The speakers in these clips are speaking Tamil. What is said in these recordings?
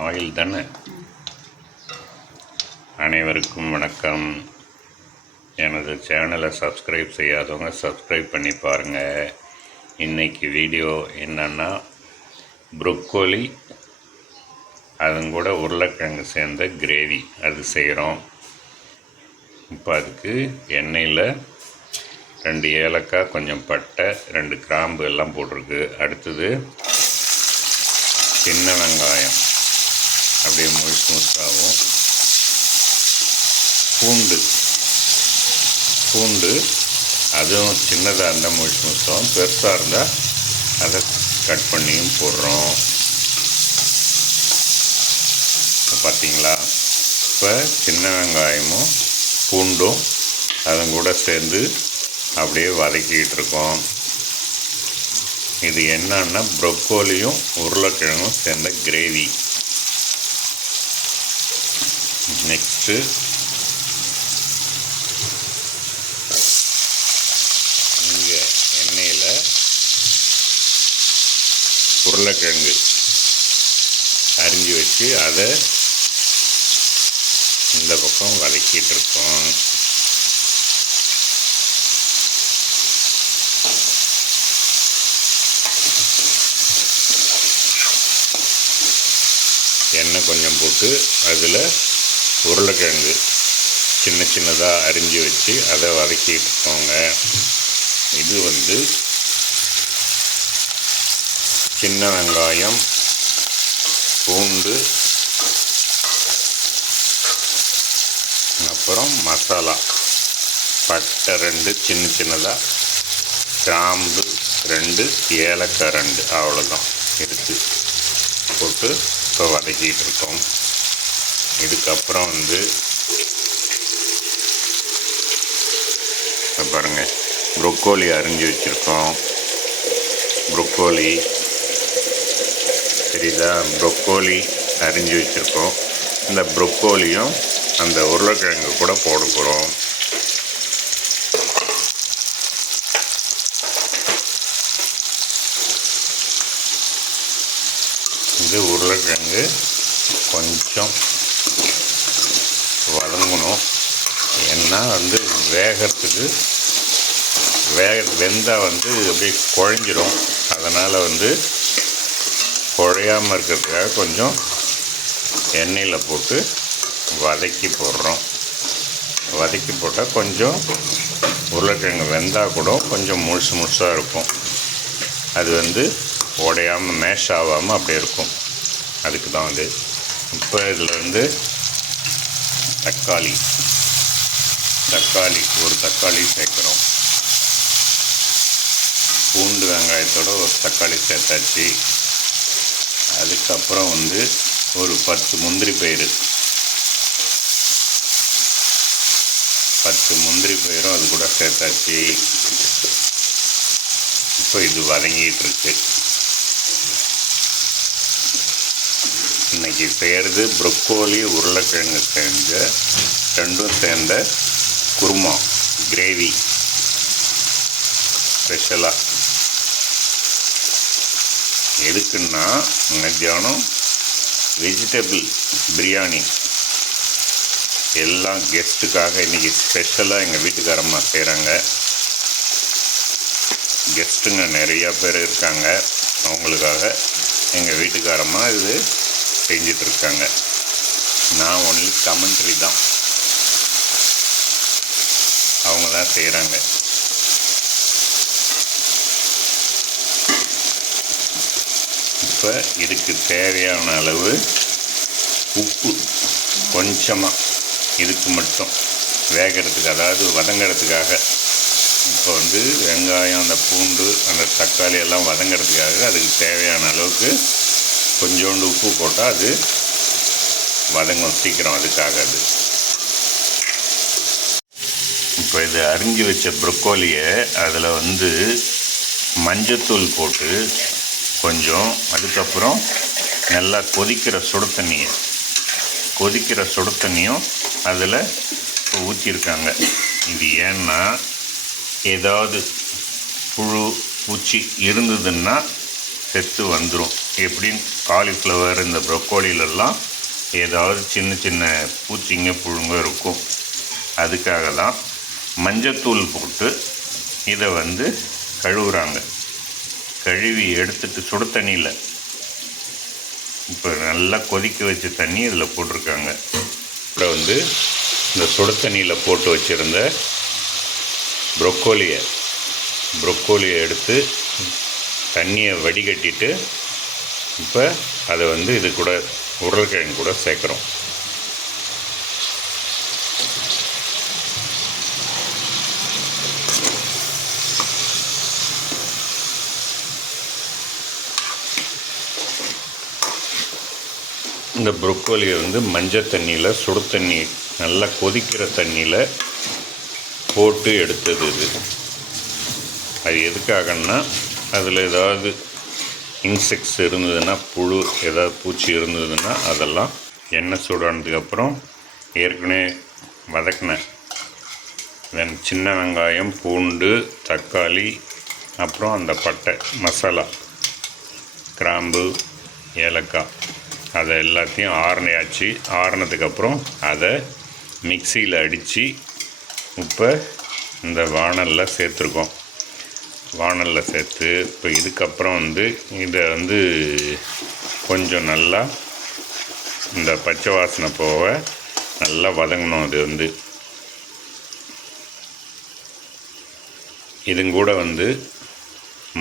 ஆயில் தானே அனைவருக்கும் வணக்கம். எனது சேனலை சப்ஸ்கிரைப் செய்யாதவங்க சப்ஸ்கிரைப் பண்ணி பாருங்கள் இன்னைக்கு வீடியோ என்னென்னா ப்ரொக்கோலி அதுங்கூட உருளைக்கிழங்கு சேர்ந்த கிரேவி அது செய்கிறோம் இப்போ அதுக்கு எண்ணெயில் ரெண்டு ஏலக்காய் கொஞ்சம் பட்டை ரெண்டு கிராம்பு எல்லாம் போட்டிருக்கு. அடுத்தது சின்ன வெங்காயம். அப்படியே முழுசு முழுசாகவும் பூண்டு. பூண்டு அதுவும் சின்னதாக இருந்தால் முழுசு முழுசாகவும் பெருசாக இருந்தால் அதை கட் பண்ணியும் போடுறோம். இப்போ பார்த்தீங்களா இப்போ சின்ன வெங்காயமும் பூண்டும் அதுங்க கூட சேர்ந்து அப்படியே வதக்கிக்கிட்டு இருக்கோம். இது என்னன்னா ப்ரொக்கோலியும் உருளைக்கிழங்கும் சேர்ந்த கிரேவி நெக்ஸ்ட்டு இங்கே எண்ணெயில் உருளைக்கிழங்கு அரிஞ்சு வச்சு அதை இந்த பக்கம் வதக்கிட்டு இருக்கோம். எண்ணெய் கொஞ்சம் போட்டு அதில் உருளைக்கிழங்கு சின்ன சின்னதாக அரிஞ்சு வச்சு அதை வதக்கிட்டு இருக்கோங்க. இது வந்து சின்ன வெங்காயம் பூண்டு அப்புறம் மசாலா. பட்டை ரெண்டு சின்ன சின்னதாக. கிராம்பு ரெண்டு ஏலக்காய் ரெண்டு அவ்வளோதான் இருக்குது போட்டு இப்போ வதக்கிட்டு இருக்கோம். இதுக்கப்புறம் வந்து பாருங்கள் ப்ரொக்கோலி அரிஞ்சு வச்சுருக்கோம். ப்ரொக்கோலி. தெரியுதா? ப்ரொக்கோலி அரிஞ்சு வச்சுருக்கோம். இந்த ப்ரொக்கோலியும் அந்த உருளைக்கிழங்கு கூட போட போகிறோம் இது உருளைக்கிழங்கு கொஞ்சம் வதங்கணும். ஏன்னா வந்து வேகறதுக்கு வேக வெந்தால் வந்து அப்படியே குழஞ்சிரும். அதனால் வந்து குழையாமல் இருக்கிறதுக்காக கொஞ்சம் எண்ணெயில் போட்டு வதக்கி போடுறோம். வதக்கி போட்டால் கொஞ்சம் உருளைக்கிழங்கு வெந்தால் கூட கொஞ்சம் முழுசு முழுசாக இருக்கும். அது வந்து உடையாமல் மேஷ் ஆகாமல் அப்படியே இருக்கும். அதுக்கு தான் வந்து இப்போ இதில் வந்து தக்காளி. தக்காளி ஒரு தக்காளி சேர்க்குறோம். பூண்டு வெங்காயத்தோட ஒரு தக்காளி சேர்த்தாச்சு. அதுக்கப்புறம் வந்து ஒரு பத்து முந்திரி பயிறு. பத்து முந்திரி பயிரும் அது கூட சேர்த்தாச்சு. இப்போ இது வதங்கிட்டு இருக்கு இன்றைக்கி செய்கிறது ப்ரொக்கோலி உருளைக்கிழங்கு செஞ்ச ரெண்டும் சேர்ந்த குருமா கிரேவி ஸ்பெஷலாக எதுக்குன்னா மத்தியானம் வெஜிடபிள் பிரியாணி. எல்லாம் கெஸ்ட்டுக்காக இன்றைக்கி ஸ்பெஷலாக எங்கள் வீட்டுக்காரம்மா செய்கிறாங்க கெஸ்ட்டுங்க நிறையா பேர் இருக்காங்க. அவங்களுக்காக எங்கள் வீட்டுக்காரம்மா இது செஞ்சிட்ருக்காங்க நான் ஒன்லி கமெண்ட்ரி தான். அவங்க தான் செய்கிறாங்க இப்போ இதுக்கு தேவையான அளவு உப்பு கொஞ்சமாக இதுக்கு மட்டும். வேகிறதுக்கு அதாவது வதங்கிறதுக்காக. இப்போ வந்து வெங்காயம் அந்த பூண்டு அந்த தக்காளி எல்லாம் வதங்கிறதுக்காக அதுக்கு தேவையான அளவுக்கு கொஞ்சோண்டு உப்பு போட்டால் அது வதங்கும் சீக்கிரம் அதுக்காக அது இப்போ இது அரிஞ்சு வச்ச ப்ரொக்கோலியை அதில் வந்து மஞ்சத்தூள் போட்டு கொஞ்சம் அதுக்கப்புறம் நல்லா கொதிக்கிற சுடு தண்ணியை கொதிக்கிற சுடு தண்ணியும் அதில் ஊற்றிருக்காங்க. இது ஏன்னா ஏதாவது புழு பூச்சி இருந்ததுன்னா செத்து வந்துடும் எப்படின்னு காலிஃப்ளவர் இந்த ப்ரொக்கோலிலெல்லாம் ஏதாவது சின்ன சின்ன பூச்சிங்க புழுங்க இருக்கும். அதுக்காக தான் மஞ்சத்தூள் போட்டு இதை வந்து கழுவுறாங்க. கழுவி எடுத்துட்டு சுடு தண்ணியில். இப்போ நல்லா கொதிக்க வச்ச தண்ணி இதில் போட்டிருக்காங்க. இப்போ வந்து இந்த சுடு தண்ணியில் போட்டு வச்சுருந்த ப்ரொக்கோலியை ப்ரொக்கோலியை எடுத்து தண்ணியை வடிகட்டிட்டு இப்போ அதை வந்து இது கூட உருளைக்கிழங்கு கூட சேர்க்குறோம். இந்த புரொக்கோலியை வந்து மஞ்சள் தண்ணியில் சுடு தண்ணி நல்லா கொதிக்கிற தண்ணியில் போட்டு எடுத்தது இது. அது எதுக்காகன்னா அதில் ஏதாவது இன்செக்ட்ஸ் இருந்ததுன்னா புழு ஏதாவது பூச்சி இருந்ததுன்னா அதெல்லாம் எண்ணெய் சூடானதுக்கப்புறம் ஏற்கனவே வதக்கின. வென் சின்ன வெங்காயம் பூண்டு தக்காளி அப்புறம் அந்த பட்டை மசாலா கிராம்பு ஏலக்காய். அதை எல்லாத்தையும் ஆறினையாச்சு. ஆறுனதுக்கப்புறம் அதை மிக்சியில் அடித்து இப்போ இந்த வாணலில் சேர்த்துருக்கோம். வாணலில் சேர்த்து இப்போ இதுக்கப்புறம் வந்து இதை வந்து கொஞ்சம் நல்லா இந்த பச்சை வாசனை போக நல்லா வதங்கணும் அது வந்து. இதுங்கூட வந்து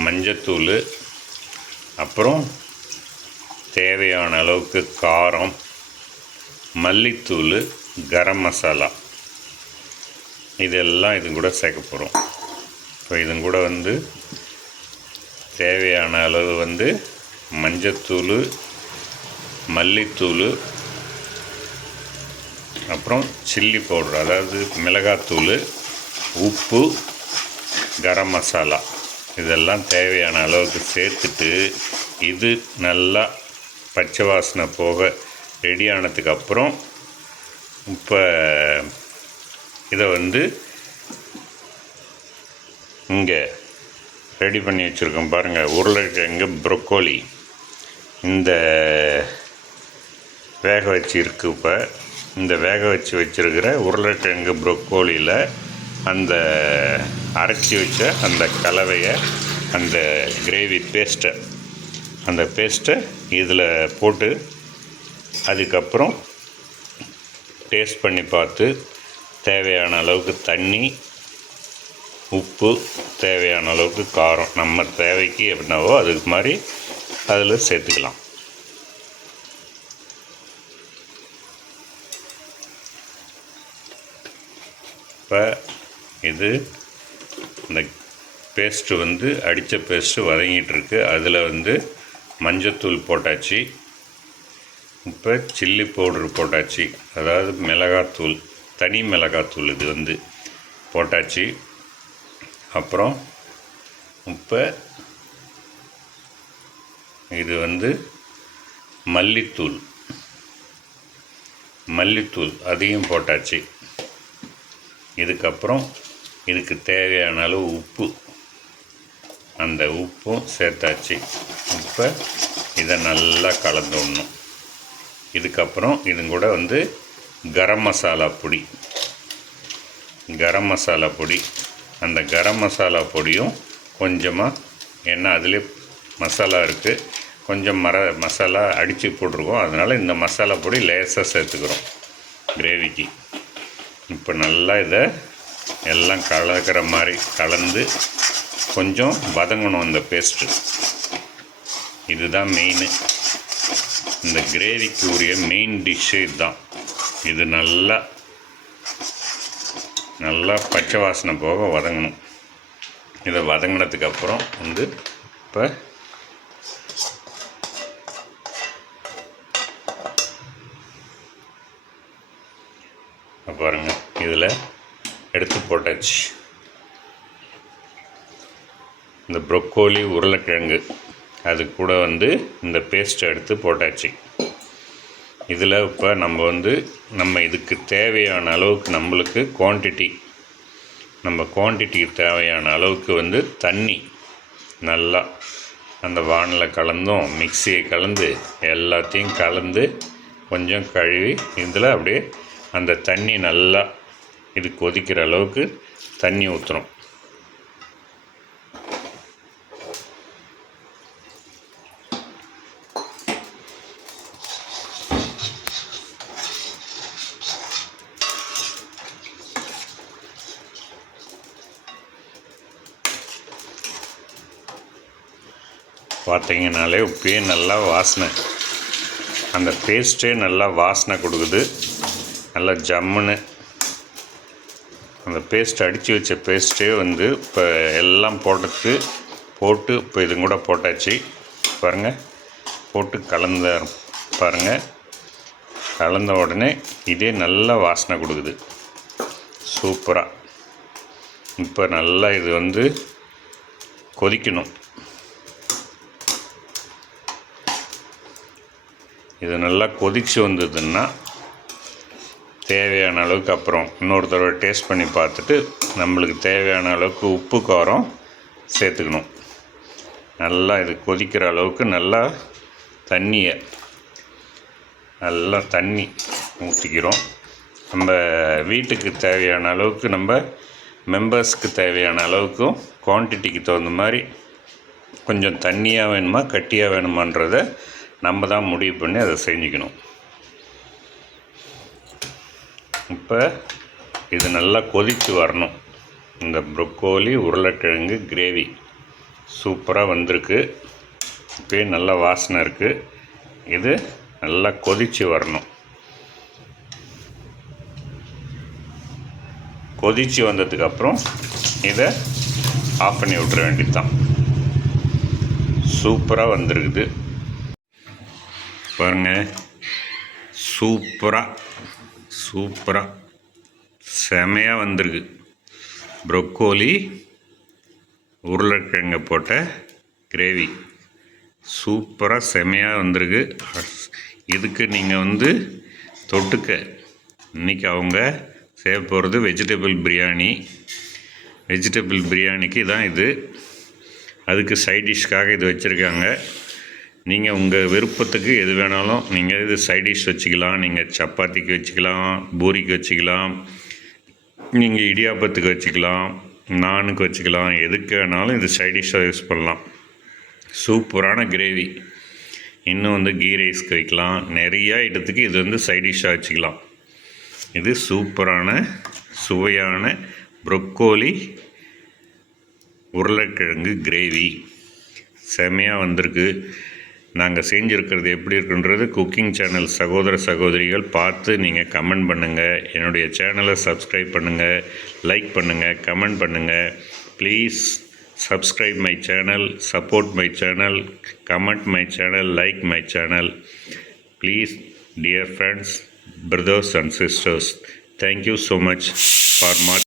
மஞ்சத்தூள் அப்புறம் தேவையான அளவுக்கு காரம் மல்லித்தூள் கரம் மசாலா. இதெல்லாம் இது கூட சேர்க்க போகிறோம் இப்போ இதுங்க கூட வந்து தேவையான அளவு வந்து மஞ்சத்தூள் மல்லித்தூள் அப்புறம் சில்லி பவுடர் அதாவது மிளகாத்தூள் உப்பு கரம் மசாலா. இதெல்லாம் தேவையான அளவுக்கு சேர்த்துட்டு இது நல்லா பச்சை வாசனை போக ரெடி ஆனதுக்கப்புறம் இப்போ இதை வந்து இங்கே ரெடி பண்ணி வச்சுருக்கோம் பாருங்கள் உருளைக்கிழங்கு ப்ரொக்கோலி இந்த வேக வச்சு இருக்கு இப்போ. இந்த வேக வச்சு வச்சுருக்கிற உருளைக்கிழங்கு ப்ரொக்கோலியில் அந்த அரைச்சி வச்ச அந்த கலவையை அந்த கிரேவி பேஸ்ட்டை அந்த பேஸ்ட்டை இதில் போட்டு அதுக்கப்புறம் டேஸ்ட் பண்ணி பார்த்து தேவையான அளவுக்கு தண்ணி உப்பு தேவையான அளவுக்கு காரம் நம்ம தேவைக்கு எப்படின்னாவோ அதுக்கு மாதிரி அதில் சேர்த்துக்கலாம். இப்போ இது இந்த பேஸ்ட்டு வந்து அடித்த பேஸ்ட்டு வதங்கிட்டுருக்கு அதில் வந்து மஞ்சத்தூள் போட்டாச்சு. இப்போ சில்லி பவுட்ரு போட்டாச்சு. அதாவது மிளகாத்தூள் தனி மிளகாத்தூள் இது வந்து போட்டாச்சு. அப்புறம் இப்போ இது வந்து மல்லித்தூள். மல்லித்தூள் அதையும் போட்டாச்சு. இதுக்கப்புறம் இதுக்கு தேவையான அளவு உப்பு. அந்த உப்பும் சேர்த்தாச்சு. இப்போ இதை நல்லா கலந்து விடணும். இதுக்கப்புறம் இது கூட வந்து கரம் மசாலா பொடி. கரம் மசாலா பொடி. அந்த கரம் மசாலா பொடியும் கொஞ்சமாக ஏன்னா அதிலே மசாலா இருக்குது கொஞ்சம் மர மசாலா அடித்து போட்டிருக்கோம். அதனால் இந்த மசாலா பொடி லேசாக சேர்த்துக்கிறோம் கிரேவிக்கு. இப்போ நல்லா இதை எல்லாம் கலக்கிற மாதிரி கலந்து கொஞ்சம் வதங்கணும் இந்த பேஸ்ட்டு. இதுதான் மெயின் இந்த கிரேவிக்கு உரிய மெயின் டிஷ்ஷு இதுதான். இது நல்லா நல்லா பச்சை வாசனை போக வதங்கணும். இதை வதங்கினதுக்கப்புறம் வந்து இப்போ பாருங்க. இதில் எடுத்து போட்டாச்சு. இந்த ப்ரொக்கோலி உருளைக்கிழங்கு அது கூட வந்து இந்த பேஸ்ட்டை எடுத்து போட்டாச்சு. இதில் இப்போ நம்ம வந்து நம்ம இதுக்கு தேவையான அளவுக்கு நம்மளுக்கு குவான்டிட்டி நம்ம குவான்டிட்டிக்கு தேவையான அளவுக்கு வந்து தண்ணி நல்லா அந்த வானில் கலந்தும் மிக்சியை கலந்து எல்லாத்தையும் கலந்து கொஞ்சம் கழுவி இதில் அப்படியே அந்த தண்ணி நல்லா இது கொதிக்கிற அளவுக்கு தண்ணி ஊற்றுறோம் பார்த்தீங்கனாலே உப்பே நல்லா வாசனை. அந்த பேஸ்ட்டே நல்லா வாசனை கொடுக்குது. நல்லா ஜம்முன்னு. அந்த பேஸ்ட் அடித்து வச்ச பேஸ்ட்டே வந்து இப்போ எல்லாம் போட்டதுக்கு போட்டு இப்போ இது கூட போட்டாச்சு. பாருங்கள் போட்டு கலந்த பாருங்கள் கலந்த உடனே இதே நல்ல வாசனை கொடுக்குது. சூப்பராக இப்போ நல்லா இது வந்து கொதிக்கணும். இது நல்லா கொதிச்சு வந்ததுன்னா தேவையான அளவுக்கு அப்புறம் இன்னொரு தடவை டேஸ்ட் பண்ணி பார்த்துட்டு நம்மளுக்கு தேவையான அளவுக்கு உப்பு காரம் சேர்த்துக்கணும். நல்லா இது கொதிக்கிற அளவுக்கு நல்லா தண்ணியை நல்லா தண்ணி ஊற்றிக்கிறோம் நம்ம வீட்டுக்கு தேவையான அளவுக்கு நம்ம மெம்பர்ஸ்க்கு தேவையான அளவுக்கும் குவான்டிட்டிக்கு தகுந்த மாதிரி கொஞ்சம் தண்ணியாக வேணுமா கட்டியாக வேணுமான்றதை நம்ம தான் முடிவு பண்ணி அதை செஞ்சுக்கணும். இப்போ இது நல்லா கொதித்து வரணும். இந்த ப்ரொக்கோலி உருளைக்கிழங்கு கிரேவி சூப்பராக வந்திருக்கு. இப்போயே நல்ல வாசனை இருக்குது இது நல்லா கொதித்து வரணும். கொதித்து வந்ததுக்கப்புறம் இதை ஆஃப் பண்ணி விட்ற வேண்டியது தான் சூப்பராக வந்திருக்குது. பாருங்கள் சூப்பராக சூப்பராக செமையாக வந்திருக்கு. ப்ரொக்கோலி உருளைக்கிழங்க போட்ட கிரேவி. சூப்பராக செமையாக வந்திருக்கு. இதுக்கு நீங்கள் வந்து தொட்டுக்க. இன்றைக்கி அவங்க செய்ய போகிறது வெஜிடபிள் பிரியாணி. வெஜிடபிள் பிரியாணிக்கு தான் இது. அதுக்கு சைட் டிஷ்க்காக இது வச்சுருக்காங்க. நீங்கள் உங்கள் விருப்பத்துக்கு எது வேணாலும் நீங்கள் இது சைட் டிஷ் வச்சுக்கலாம் நீங்கள் சப்பாத்திக்கு வச்சுக்கலாம் பூரிக்கு வச்சுக்கலாம் நீங்கள் இடியாப்பத்துக்கு வச்சுக்கலாம் நானுக்கு வச்சுக்கலாம் எதுக்கு வேணாலும் இது சைட் டிஷ்ஷாக யூஸ் பண்ணலாம். சூப்பரான கிரேவி இன்னும் வந்து கீ ரைஸ்க்கு வைக்கலாம். நிறையா இடத்துக்கு இது வந்து சைட் டிஷ்ஷாக வச்சுக்கலாம். இது சூப்பரான சுவையான ப்ரொக்கோலி உருளைக்கிழங்கு கிரேவி செமையாக வந்திருக்கு. நாங்கள் செஞ்சுருக்கிறது எப்படி இருக்குன்றது குக்கிங் சேனல் சகோதர சகோதரிகள் பார்த்து நீங்கள் கமெண்ட் பண்ணுங்கள் என்னுடைய சேனலை சப்ஸ்கிரைப் பண்ணுங்கள் லைக் பண்ணுங்கள் கமெண்ட் பண்ணுங்கள் please subscribe my channel support my channel comment my channel like my channel please dear friends brothers and sisters thank you so much for for